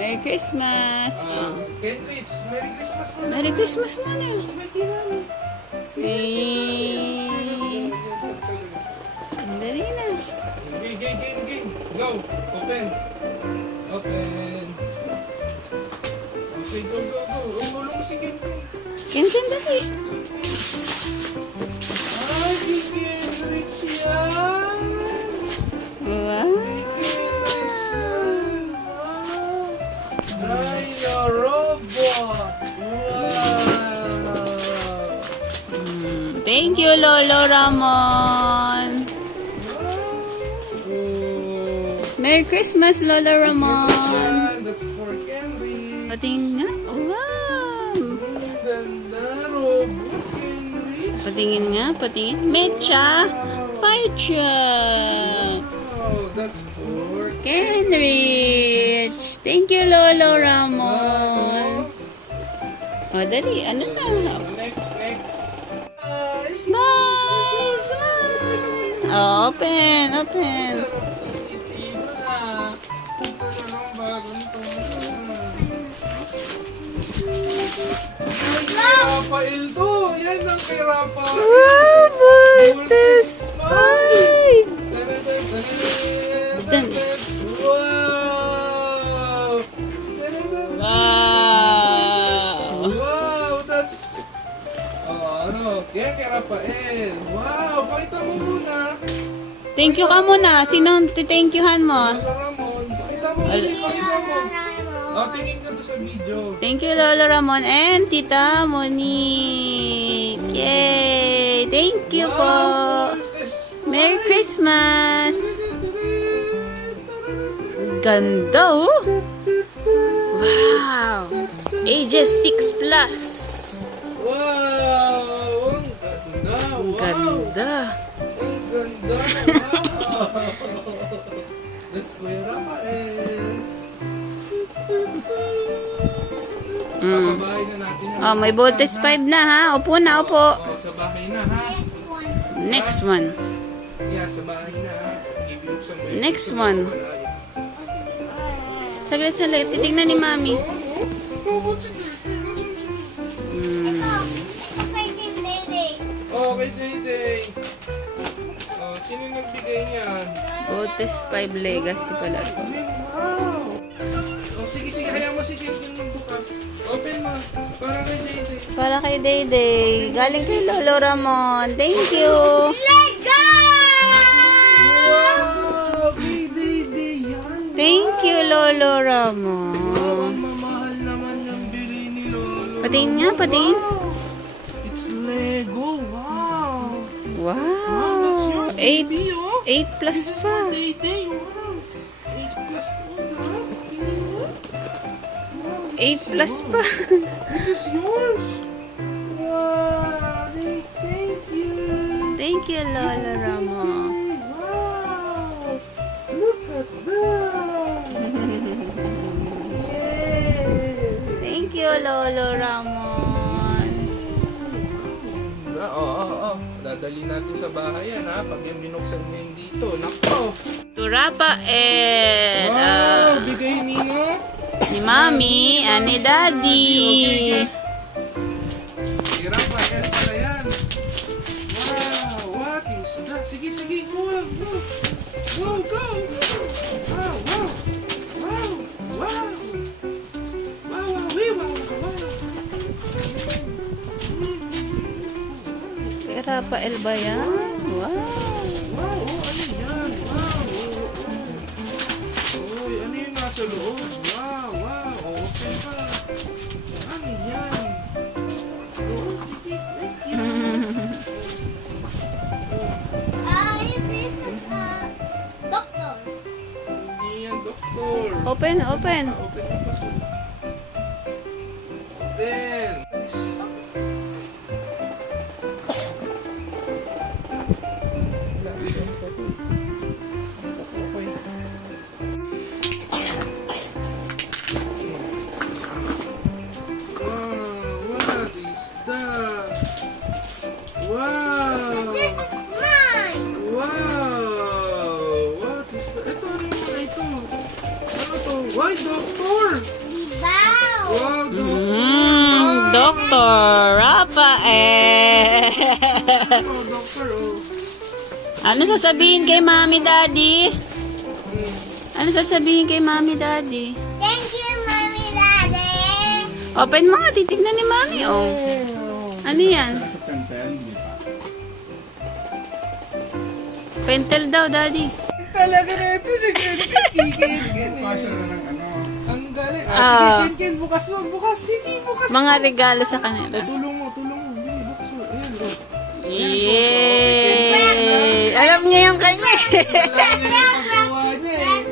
Merry Christmas. Kendrich, Merry Christmas mo. Merry Christmas mo na. Ang dali na. Game. Go. Open. Okay, go. Tulong mo si Kendrich. Ken, dali. Ay, Kendrich yan. Wow. Ay, your robot. Wow. Thank you, Lolo Ramon. Merry Christmas, Lolo Ramon. That's for Kendrich. Patingin nga. Wow. Ganda, robot, Kendrich. Patingin nga, patingin. Mecha. Fire truck. Oh, that's for Kenrich. Thank you, Lolo Ramon. O, dali. Ano na? Next. Smile! Oh, open. Rafael to! Yan ang kay Rafael! Wow, Voltes 5! Wow! Wow! Wow! That's... Yan kay Rafael! Wow! Pakita mo muna! Thank you ka muna. Sino thank youhan mo? Lola Ramon! Pakita mo! Tingin ka to sa video! Thank you, Lolo Ramon and Tita Monique. Yay! Thank you po. Merry Christmas! Ganda, oh! Wow! Ages 6 plus. Wow! Ang ganda! Ang Wow! ganda. Ang ganda! Let's go, Rafael! Sa bahay na natin yung... Oh, may Voltes 5 na, ha? Upo na, upo. Oh, sa bahay na, ha? Next one. Yeah, sa bahay na, ha? Ibinuksan mo yun. Next one. Saglit. Titignan ni Mami. Oh, kay Day. Oh, sino nagbigay niyan? Voltes 5 Legacy pala to. Wow! Oh, sige, hayaan mo si Jason yung bukas. Open mo, para kay Day. Para kay Dayday. Galing kay Lolo Ramon. Thank you. Wow! Kay Day yan! Thank you, Lolo Wow, Ramon. ang mamahal naman yung bili ni Lolo. Patingin nga, patingin. It's Lego, wow! Wow. That's your 8 baby, oh! 8 plus This is pa. for Day, wow! 8 plus po, 8 plus pa. This is yours! Wow! Thank you! Thank you, Lolo Ramon. Wow! Look at that! Yay! Thank you, Lolo Ramon. Oo. Dadali natin sa bahay yan, ha? Pag yung binuksan mo yung dito. Nako! Turapa and Wow! Bigay niyo! ni Mami and ni Daddy. Hirap pa yan. Pala yan. Wow! What is that? Sige. Go! Wow! Rafael ba yan? Wow. Wow! Ano yan? Wow! Uy, ano yung nasa loob? Wow! Open pa! Ano yan? Oh, sige. Thank you. Hindi yan, doktor. Open. Open na pa siya. Open! Why, Doctor? Wow, Dr. Rafael. Oh, doctor, oh. Ano sasabihin kay Mami Daddy? Ano sasabihin kay Mami Daddy? Thank you, Mommy, Daddy. Open mo nga, titignan ni Mami, oh. Ano yan? Sa pentel, di ba? Pentel daw, Daddy. Talaga na ito si Ken. Pasya na ng ano. Ang galing. Ah. Sige, Ken, bukas mo, bukas. Sige, bukas. Mga regalo sa kanila. Tulong mo. Hindi, bukas mo. Ayan, oh. Yay! Alam niya yung kanya. Alam niya yung paggawa niya eh.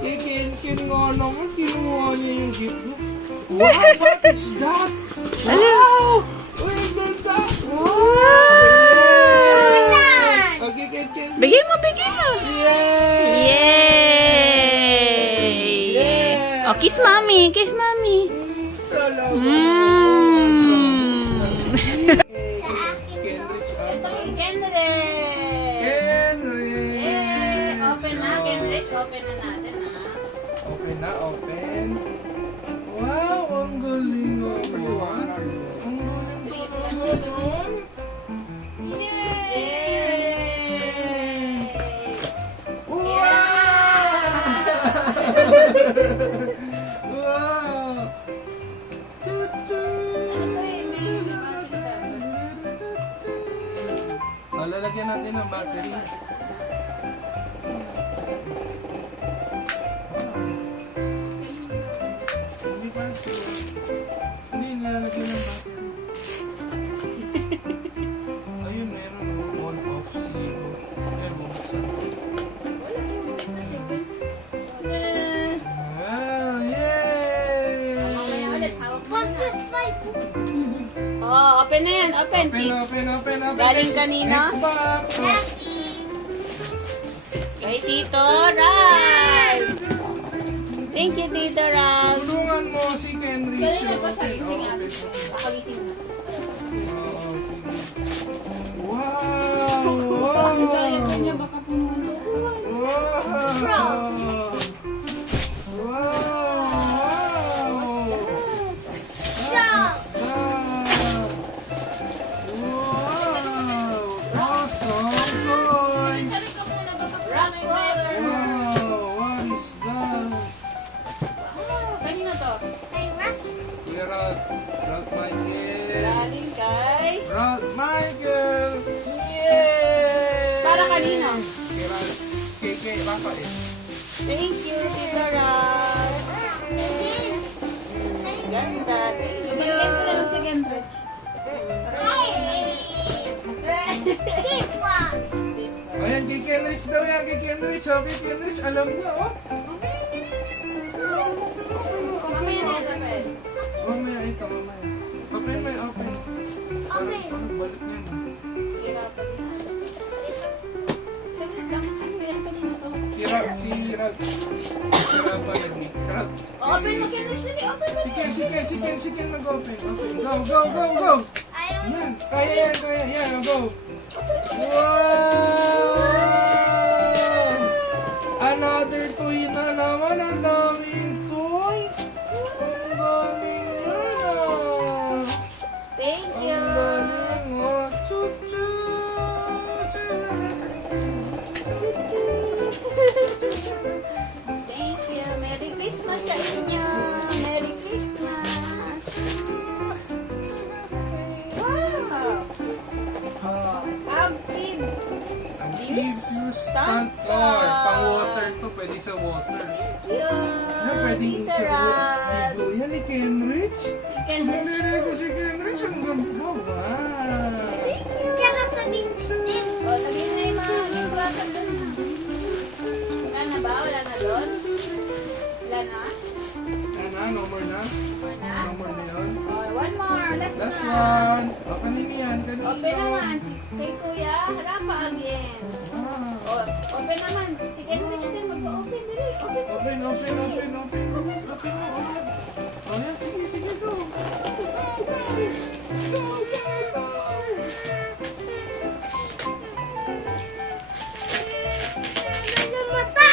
Kay Ken nga naman, kinuha niya yung gift mo. Wow, what is that? Wow! Uy, ang ganda! Wow! Okay, Ken. Bigay mo, bigay mo. Yay! Yay! Yeah! Oh, kiss Mami, kiss Mami. Talaga. Kenrich, Ito yung Kenrich. Kenrich. Open na, Kenrich. Open na natin, ha. Open na, open. Wow, ang galing naman. Ang galing naman. Yay! Wow! Chuchu! Ano to eh? Lalagyan natin ng battery. Hindi pa sure. Hindi nilalagyan ng battery. Ayun, meron. On, off, zero. Ayun, bumuksan. Ah, yay! What's this fight? Oh, open na yan. Open. Open. Galing kanina? Xbox. Kay Tito Ral. Thank you, Tito Ral. Tulungan mo si Kenrich. Galing pa siya. Open. Pakagising na. Oo, sige. Wow! Wow! baka punulo. Wow! Wow! Wow! Awesome toys! Running river. Wow! What is that? Kanina to. Kuya Ralph Michael! Galing kay... Ralph Michael! Yay! Para kanino? Kay Rafael. Thank you, Tito Ral. Ganda. Thank you. Bigyan ko lang si Gendrich. This one. Ayan, kay Kenrich daw yan, kay Kenrich. Oh, kay Kenrich, alam niya, oh. Mamaya na, Rafael. Mamaya, ikaw, mamaya. Open mo, open. Open. Balik niya, no? Hirapan na. Saglit lang. Ano yan? Kanina to. Si Ralph yan, ni Ralph. Open mo, Gendrich. Dali, open mo. Si Ken mag-open. Okay, go. Yan, kaya yan, go. Wow! Another toy na naman, ang daming toy. Ang daming yan, Thank Ang you. galing, oh. Chuchu! Thank you. Merry Christmas sa inyo. Merry Christmas. Wow. Oh, pumpkin. Ang Fuse stand for pang-water to, pwede sa water. Yun. Pwedeng Tito sa roots. Ral. Ligo yan ni Kenrich. Gendrich. Naliligo si Kenrich. Ang ganda. Wow! Tsaka sa beach din. O, sabihin na yung mga libratan doon na. Wala na ba? Wala na doon? Wala na? No more na? Wala No more na yun? na? O, one more. Last Last na. one. Open niyo yan. Kanino? Open naman. Si kay Kuya Rafa again. Ah. O, open naman. Si Gendrich din mag-open. Dali, open. Open. Open mo. Oh, yan. Sige, go. Motor!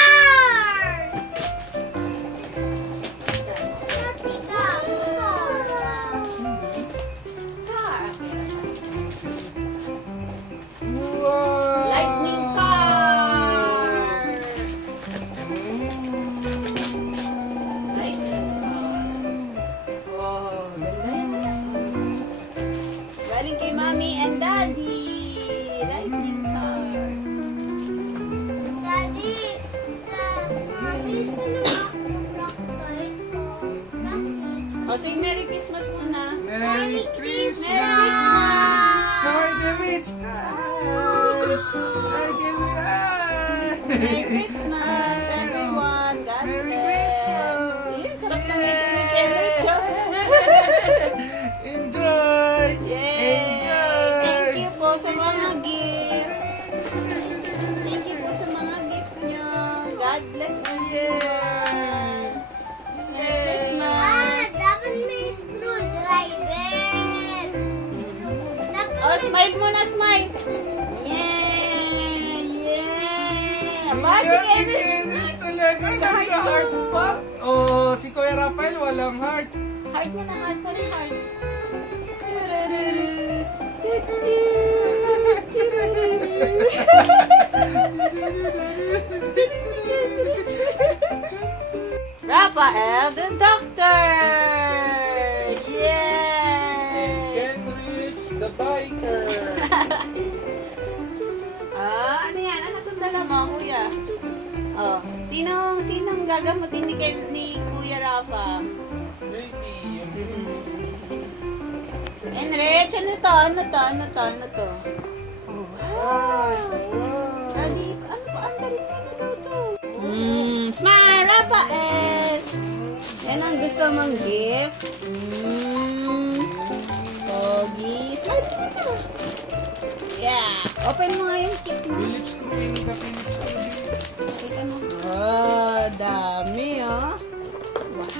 O, sing Merry Christmas muna. Merry Christmas! Merry Christmas! Hi, David! Hi, Merry Christmas, everyone. God Merry bless. Christmas. Yun, sarap ng ngiti ni Kelly. Enjoy! Yay! Enjoy! Thank you po sa mga gift. Thank you po sa mga gift nyo. God bless you. Merry Christmas. Dapat may screwdriver. Oh, smile muna, smile. Yeah! Yeah! Ba, si Kelly. Talaga, nagka-heart pa. Oh, si Kuya Rafael walang heart. Heart mo na, heart pa rin, heart. Raphael the doctor! Yay! Kenrich the biker. Ano yan? Ano itong dala mo, kuya? Oh, sinong gagamutin ni Kuya Rafa? Baby. Enrich, ano to? Ano to? Oh, wow! Dali, ano pa? Ang dali na daw to. Smile, Raphael! Yan ang gusto mong gift. Pogi. Smile ka na. Yeah. Open mo nga yung cake mo. Philips screwing ka, Philips screwing. Kita mo. Oh, dami oh. Wow.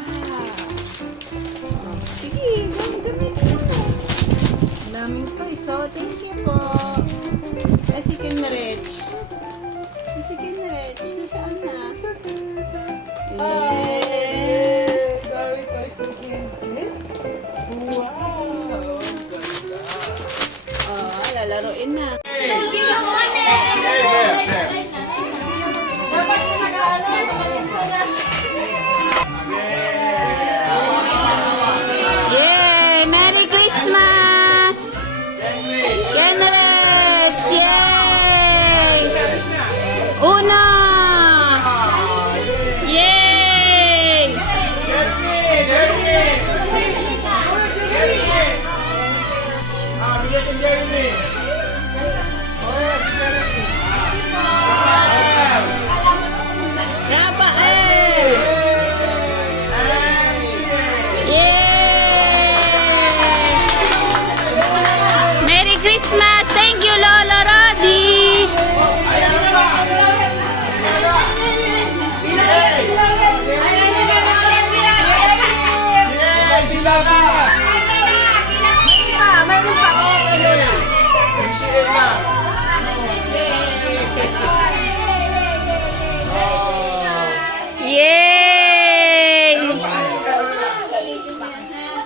Oh, sige, gamitin mo. Daming toys. So, thank you po. Kasi Kenrich. Nasaan na? Ay! Dami toys na Kenrich. Wow! Ganda. Oh, lalaroin na. Yay! Merry Christmas! Kenrich! Yay! Una! Yay! Raphael! Yay! Merry Christmas! Thank you, Lolo Roddy! Yay!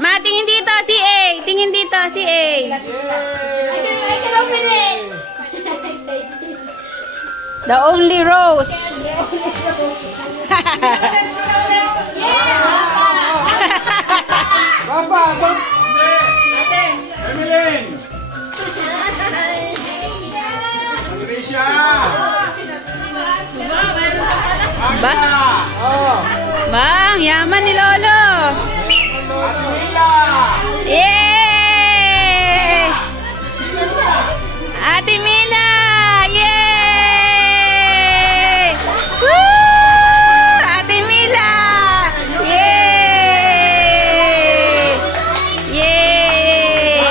Ma, tingin dito si A. Tingin dito si A. I can open it. The only rose. Rafa, bak! Emeline! Patricia! Ba? Oh! Bang, yaman ni Lolo. Atmila! Yay! Ate Mila! Yay! Woo! Ate Mila! Yay! Yay!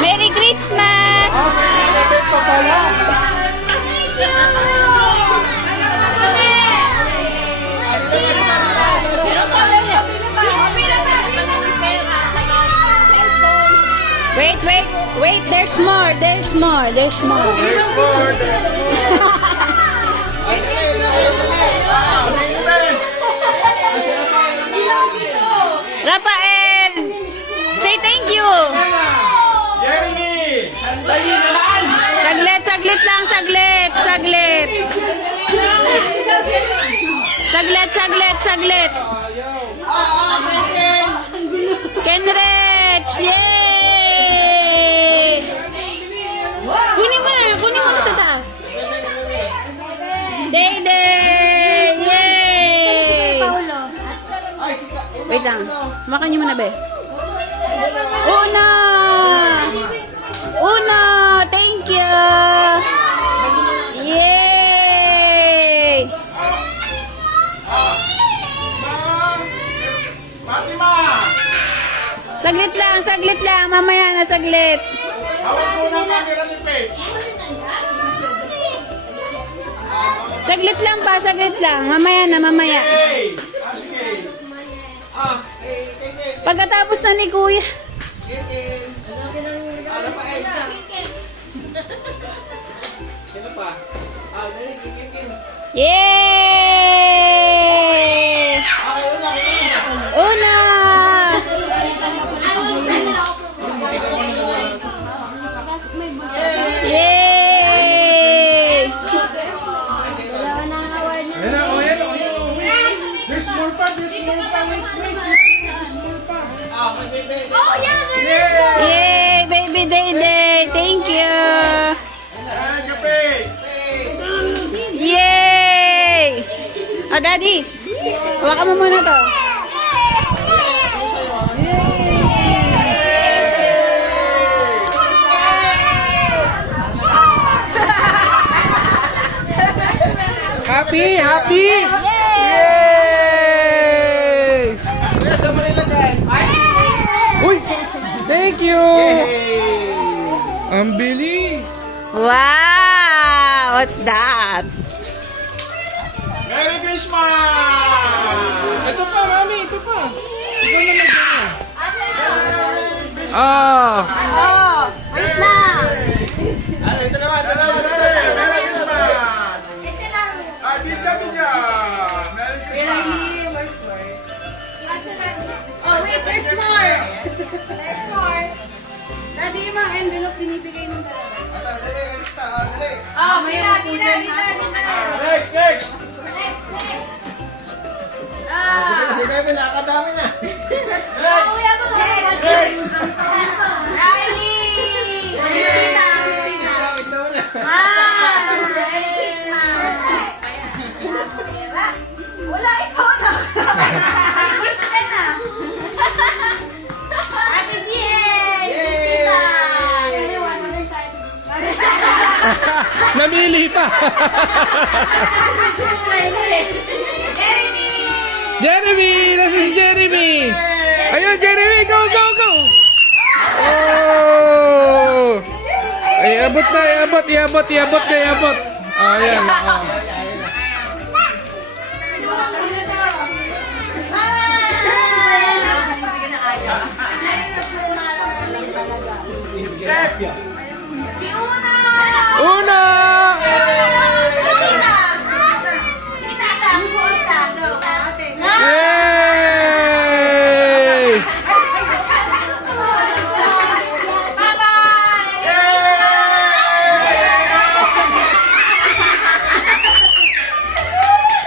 Merry Christmas! Pa pala! Wait, there's more. There's more! Rafael! Say thank you! Jeremy! Santayin naman! Saglit lang, saglit. Saglit. Kenrich! Yay! Kunin mo na sa taas. Day! Yay! Paulo. lang. Hawakan niyo muna, be. Una! Una! Thank you! Yay! Fatima! Saglit lang. Mamaya na saglit. Hawak mo na ang camera ni Faith. Saglit lang pa, saglit lang. Mamaya na, mamaya. Hey! Sige. Pagkatapos na ni Kuya. Kikin. Ano pa eh? Sino pa? Dali, kikin. Yay! Okay, una. Una! Yay! Ayan o. There's more pa. Wait. There's more pa. May baby. Oh, yeah, there is. Yay! Baby Day Day! Thank you! Ayan, kape. Yay! Oh, Daddy! Hawakan mo muna to. Happy! Yay! Kuya, saan mo nilagay? Uy! Thank you! Ang bilis! Wow! What's that? Merry Christmas! Ito pa, Mami! Ito pa! Ikaw na mag-gana. Oh, wait lang. Ito naman! Merry Christmas! Dito kami dyan! Merry Christmas! Oh, wait, there's more. There's more. Daddy, yung mga envelope binibigay mo talaga. Dali! Oh, may dito. Next! Ah. Si Bebe, nakakadami na! Kuya, Next! Riley! Gamit na muna! Ah, Merry Christmas. Wala, ikaw na. Happy Siye! Namili pa! Jeremy! Nasa si Jeremy! Ayun, Jeremy! Go! Oh! Ay, iabot. Ayan. Si Una! Una! Yay!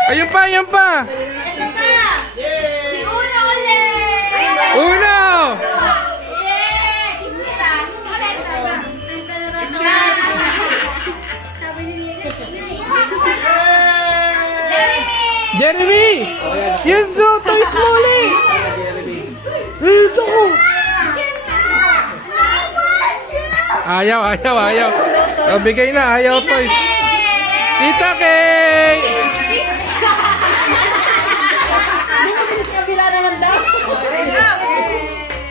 Ayun pa! Una! Jeremy! Yun do! Toy Smolly! Ito ko! Ayaw. Bigay na, ayaw toys. Tita Kay!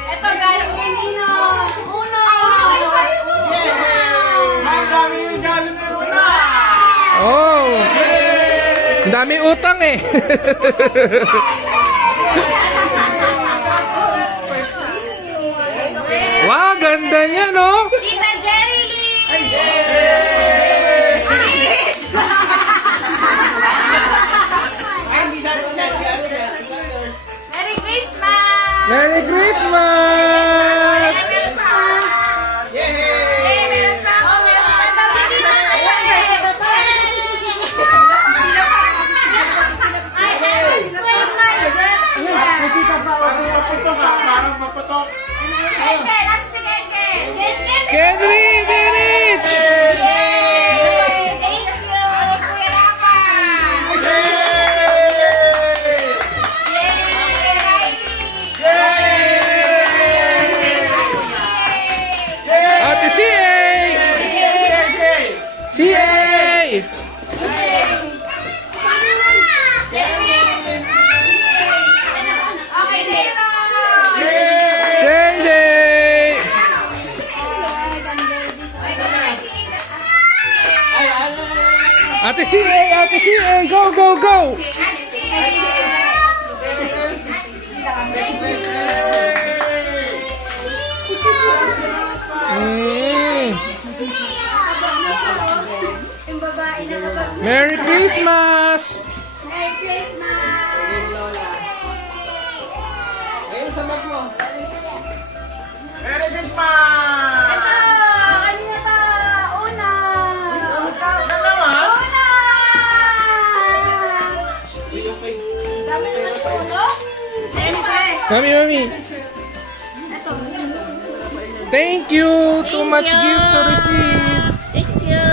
Ito galing kay Nino. Uno! Oh! Ang dami utang eh. Wow, ganda niya, no? Tita Jerry Lee! Merry Christmas! Merry Christmas! Kendrick! Derich! Ate CA, go, go, go! Mm. Yung babae na kapag Merry Christmas! Merry Christmas! Ayun sa mag mo. Merry Christmas! Ito! Kanina pa! Una! naman? Una! Dami naman ito, no? Siyempre! Mami. Thank you! Too much you. gift to receive! Thank you.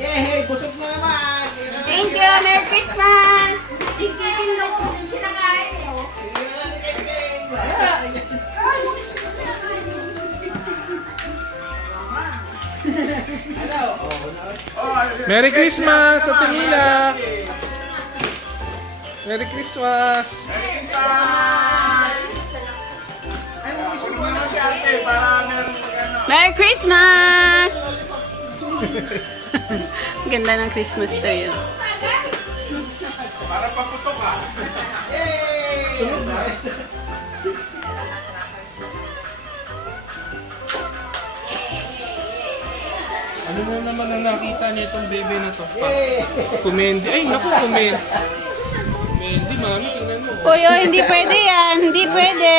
Yay! Busog na naman! Thank you. Merry Christmas. Tingin lang ko yung pinakain mo. Merry Christmas sa Mila! Merry Christmas! Merry Christmas. Ganda ng Christmas tree. Para paputok ka! Ano na naman ang nakita niya itong bebe na to? Kumendi. Ay, naku, kumendi. Kumendi, mami, tingnan mo. Uy, hindi pwede yan. Hindi pwede.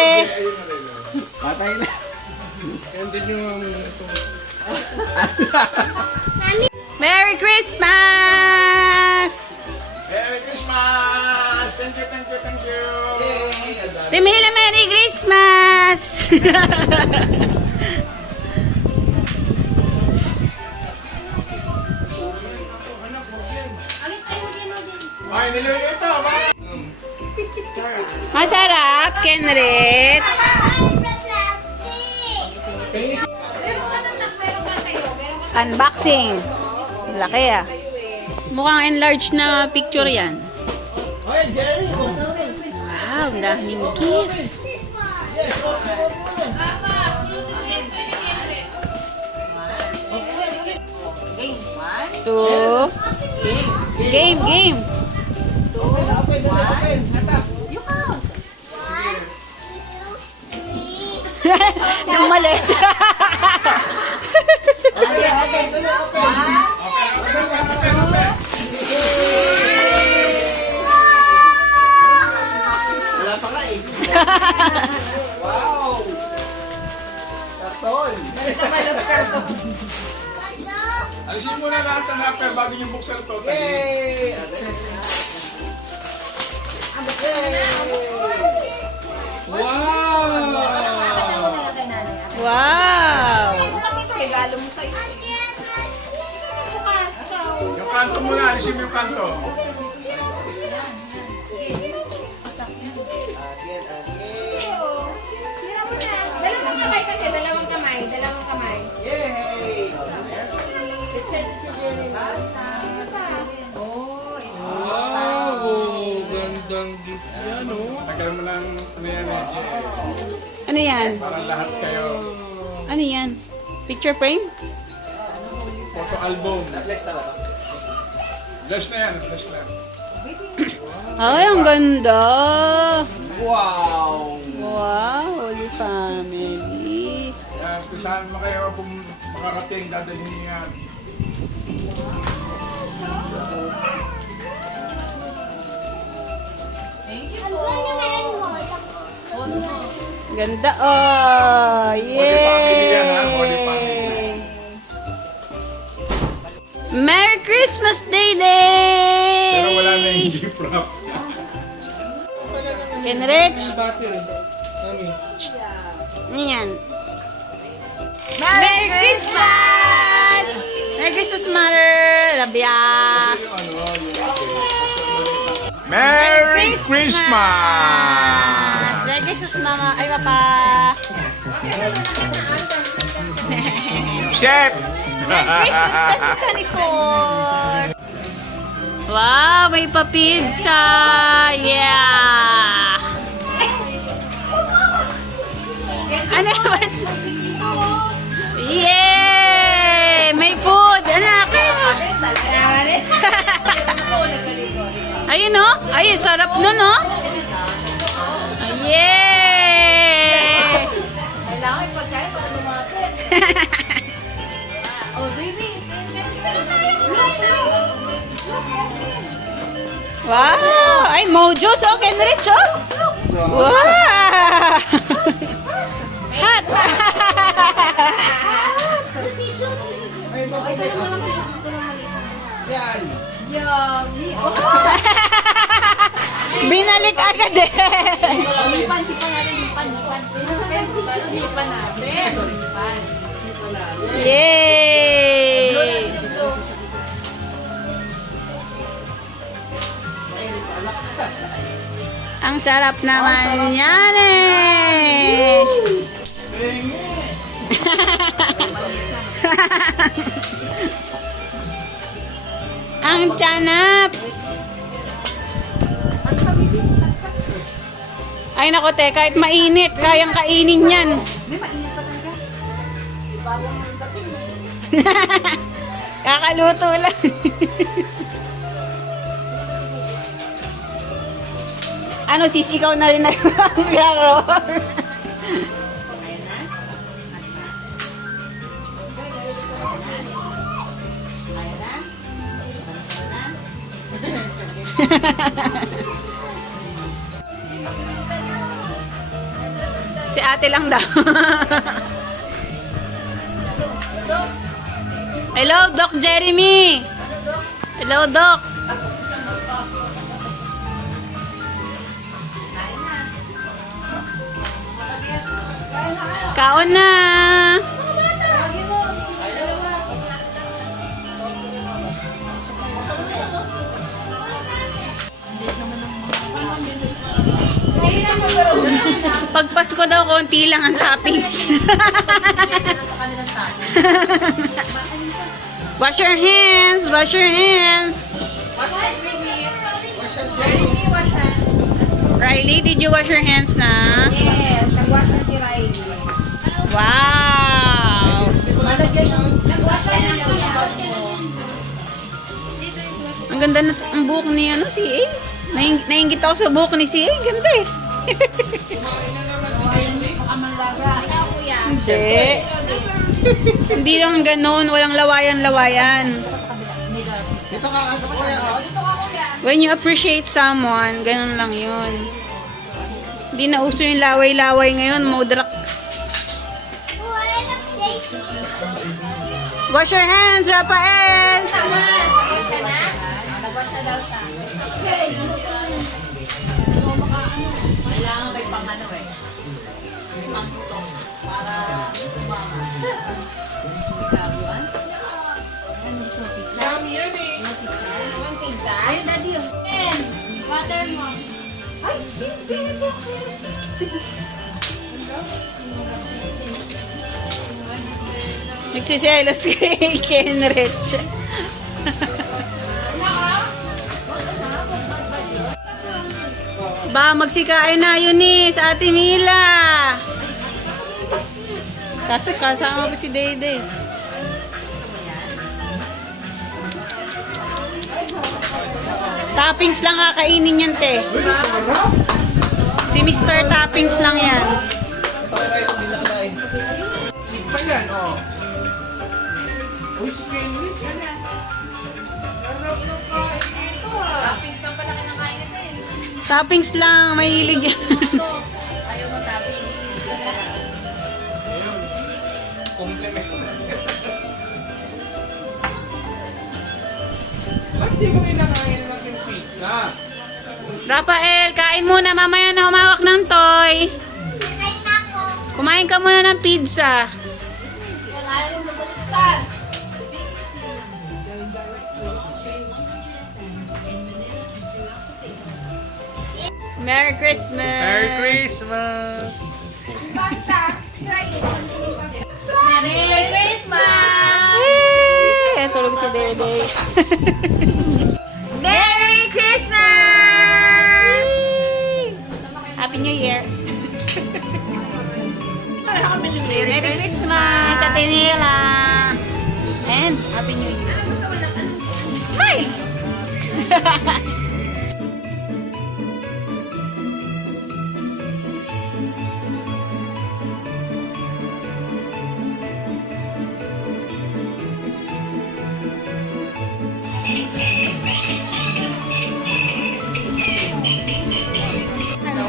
Patay na. Yan din yung ito. Merry Christmas. Merry Christmas! Thank you, thank you, thank you! Timila, Merry Christmas. Ay, niluluto! Masarap, Kenrich. Unboxing. Laki ah. Mukhang enlarged na picture yan. Oy, Jerry! Buksan mo. Wow, ang daming gift. Yes, open mo. Two. Game. Open na, open. Yung malis. Open, dali, open. Wala pa nga eh. Wow! Karton! Alisin mo na lahat ng happer bago yung buksan to. Yay! Wow! Wow. Yung kanto muna, alisin mo yung kanto. Dalawang kamay kasi, dalawang kamay. Yay! Wow! Gandang gift yan, oh. Tagal mo lang, ano yan eh. Ano yan? Parang lahat kayo. Ano yan? Picture frame? Photo album. Flash na yan, flash na. Ay, ang ganda. Wow! Wow, Holy Family. Yan, kung saan mo kayo makarating, dadalhin niyo yan. Ganda, oh. family yan, ha? Holy Yay! family. Merry Christmas, Day Day! Pero wala na yung gift wrap. Kenrich, Battery. Mami. ano yan? Merry Christmas! Merry Christmas, Mother! Love ya! Yung ano, Merry Christmas! Merry Christmas, Mama! Ay, Papa! Chef! Merry Christmas 2024! Wow, may pa-pizza! Yeah! Ano naman? Yay! May food! Anak! Ayun, no? Ay, sarap nun, no? Yay! Kailangan yung pagkain para lumapit. Oh, baby. Wow! Ay, Mojo's, oh, Kenrich, oh! Wow! Hot! Ay, mabigay ako. Yan. Yummy. Binalik agad eh! Lipan, lipan natin, lipan, lipan. Lipan natin. Lipan. Yay! Ang sarap naman yan eh! Ang tiyanap! Ay nako te, kahit mainit, kayang kainin yan. Kakaluto lang. Ano sis, ikaw na rin naglaro. Si ate lang daw. Hello, Doc Jeremy. Hello, Doc. Kaon na. Pag Pasko daw, konti lang ang toppings. Wash your hands! Wash your hands! Riley, did you wash your hands na? Yes, nag-wash na si Riley. Wow! Nag-wash na yung bag mo. Ang ganda na ang buhok ni ano, si A. Nainggit ako sa buhok ni si A. Ganda eh. Ayaw ko yan. Hindi. Hindi lang ganon. Walang lawayan-lawayan. Dito ka, ano ko yan? Dito ka kuya. When you appreciate someone, ganon lang yun. Hindi na uso yung laway-laway ngayon. Modrax. Wash your hands, Rafael! Nag-wash ka na? Nag-wash na daw siya. Kailangan may pang-ano eh. May pang-putong para umama. Kabuan? Dami yan eh. One pizza? Ayun, daddy yun. Water mo. Ay, hindi mo. Nagsiselos kay Kenrich. Ba, magsikain na yun eh, sa Ate Mila. Kaso kasama pa si Dede. Toppings lang kakainin yan, te. Si Mr. Toppings lang yan. Eat pa yan, oh. Uy, si Kenrich, yan yan. Sarap ng kain dito ah. Toppings lang pala kinakain nito eh. Toppings lang, mahilig yan. Ayaw mo toppings. Ayun. Compliment. Ba't di mo kinakain lang yung pizza? Rafael, kain muna. Mamaya na humawak ng toy. Kumain ka muna ng pizza. Ayaw mo mabaliktad. Merry Christmas! Christmas! Basta, try it. Merry Christmas! Yay! Tulog si Dede. Merry Christmas! Happy New Year! Merry Christmas, Ate Nila. And Happy New Year. Ano gusto mo na? Smile!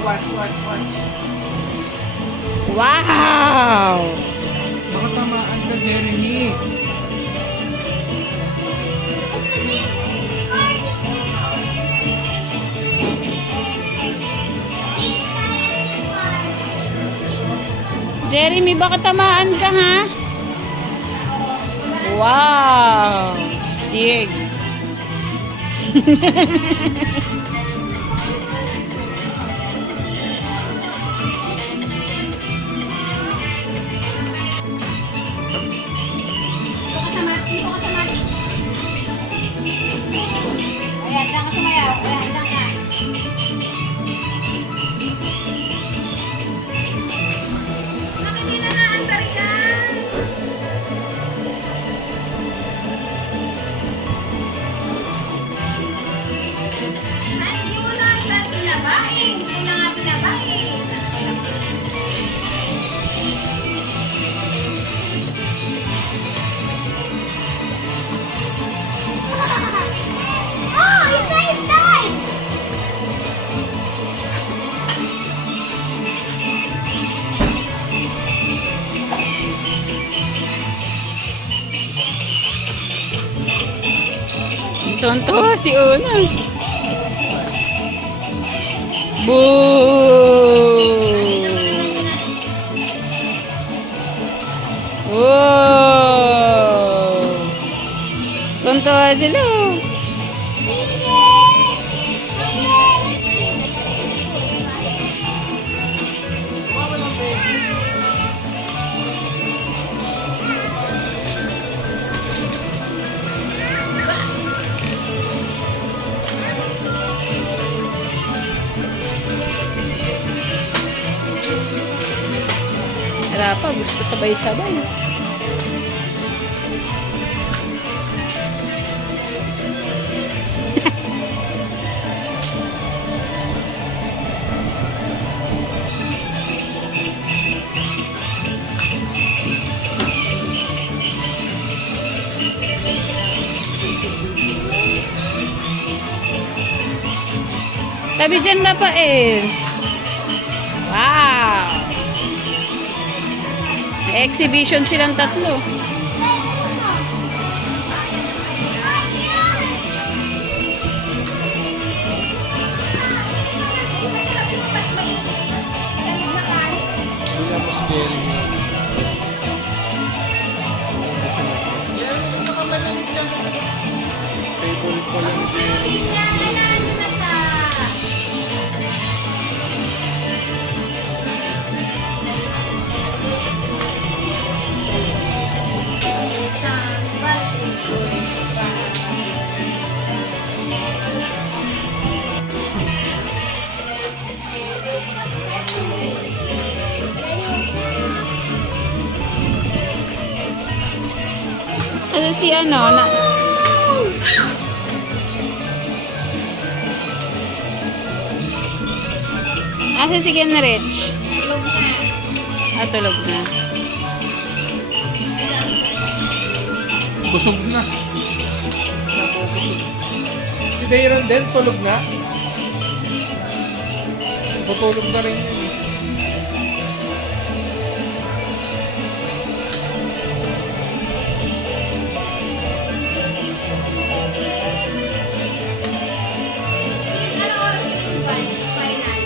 Watch. Wow! Baka tamaan ka, Jeremy. Jeremy, baka tamaan ka, ha? Wow! Stig. Dito ka sa mat. Dito ka sa mat. Ayan, diyan ka sumayaw. Ayan, diyan ka. Bakit hindi na naandar ka? Ay, hindi mo na andar pinabain. Hindi mo na nga pinabain. Oh, you saved that! Tonto si Una. Boo! Wow! Tonto sila. Harapa, gusto sabay-sabay. Tabi dyan na pa eh. Wow! May exhibition silang tatlo. Kuya mo si Jeremy. Jeremy, dito ka malamig dyan. Favorite ko lang ni Jeremy. Ano si ano? Na Asa si Ken Rich? Ah, tulog na. Busog na. Nabubusog. Si Dayron din, tulog na. Tutulog na rin yun. Anong oras na yung final?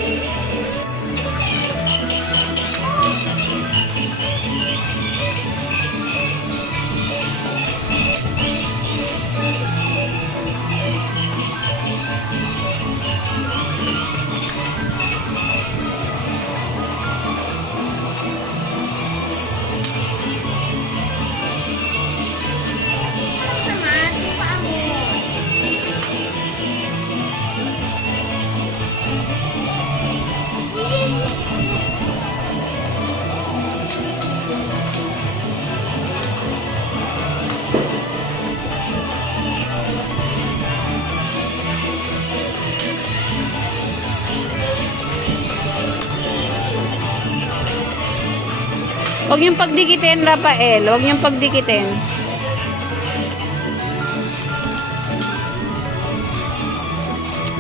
Huwag yung pagdikitin, Rafael. Huwag yung pagdikitin.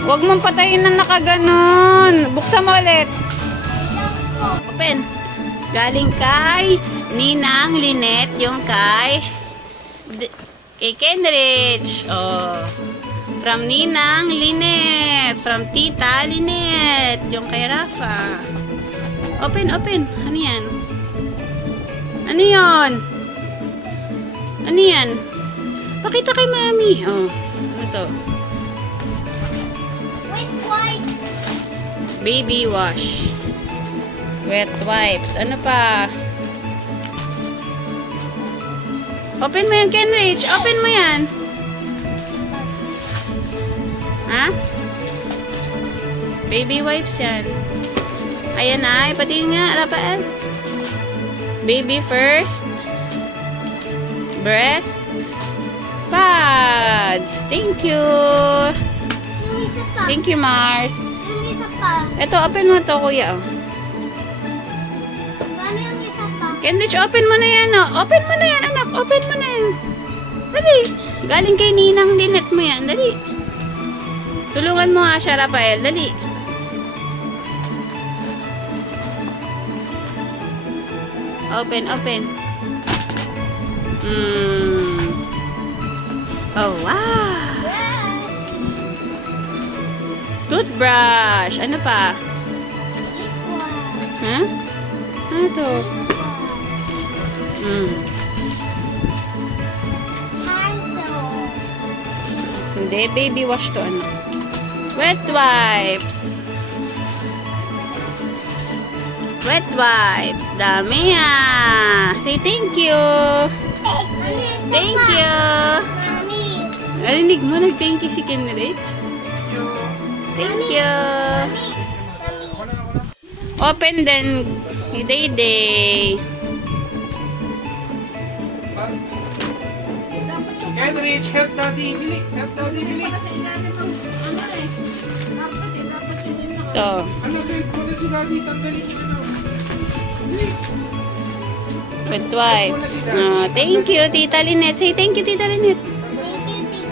Huwag mong patayin na nakaganon. Buksan mo ulit. Open. Galing kay Ninang Lynette, yung kay Kenrich. Oh. From Ninang Lynette. From Tita Lynette, yung kay Rafa. Open, open. Ano yan? Ano yan? Ano yan? Pakita kay Mami. Oh. Ano to? Wet wipes. Baby wash. Wet wipes. Ano pa? Open mo yan, Kenrich. Open mo yan. Ha? Baby wipes yan. Ayan na. Ipatingin nga, Rafael. Baby first. Breast. Pads. Thank you. Yung isa pa. Thank you, Mars. Yung isa pa. Ito, open mo to, kuya. Oh. Paano yung isa pa? Kenrich, open mo na yan, oh. Open mo na yan, anak. Open mo na yan. Dali. Galing kay Ninang Lynette mo yan. Dali. Tulungan mo nga siya, Rafael. Dali. Open, open. Oh, wow. Toothbrush. Ano pa? This one. Huh? Ano to? Hand soap. Hindi, baby wash to ano. Wet wipes. Wet wipes. Dami ah. Say thank you. Ano yung isa Thank pa? you. Mami. Narinig mo, nag-thank you si Kenrich? Thank you. Mami. Open then, Day-Day. Kenrich, help daddy. Bili. Help daddy, bilis. To. Ano, babe? Muna si daddy. Tanggalin niyo na. Bili. Wet wipes. Oh, thank you, Tita Lynette. Say thank you, Tita Lynette. Thank you, Tita.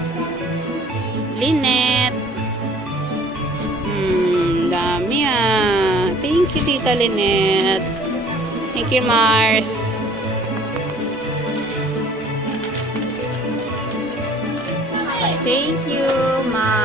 Lynette. Dami ah. Thank you, Tita Lynette. Thank you, Mars. Thank you, Mars.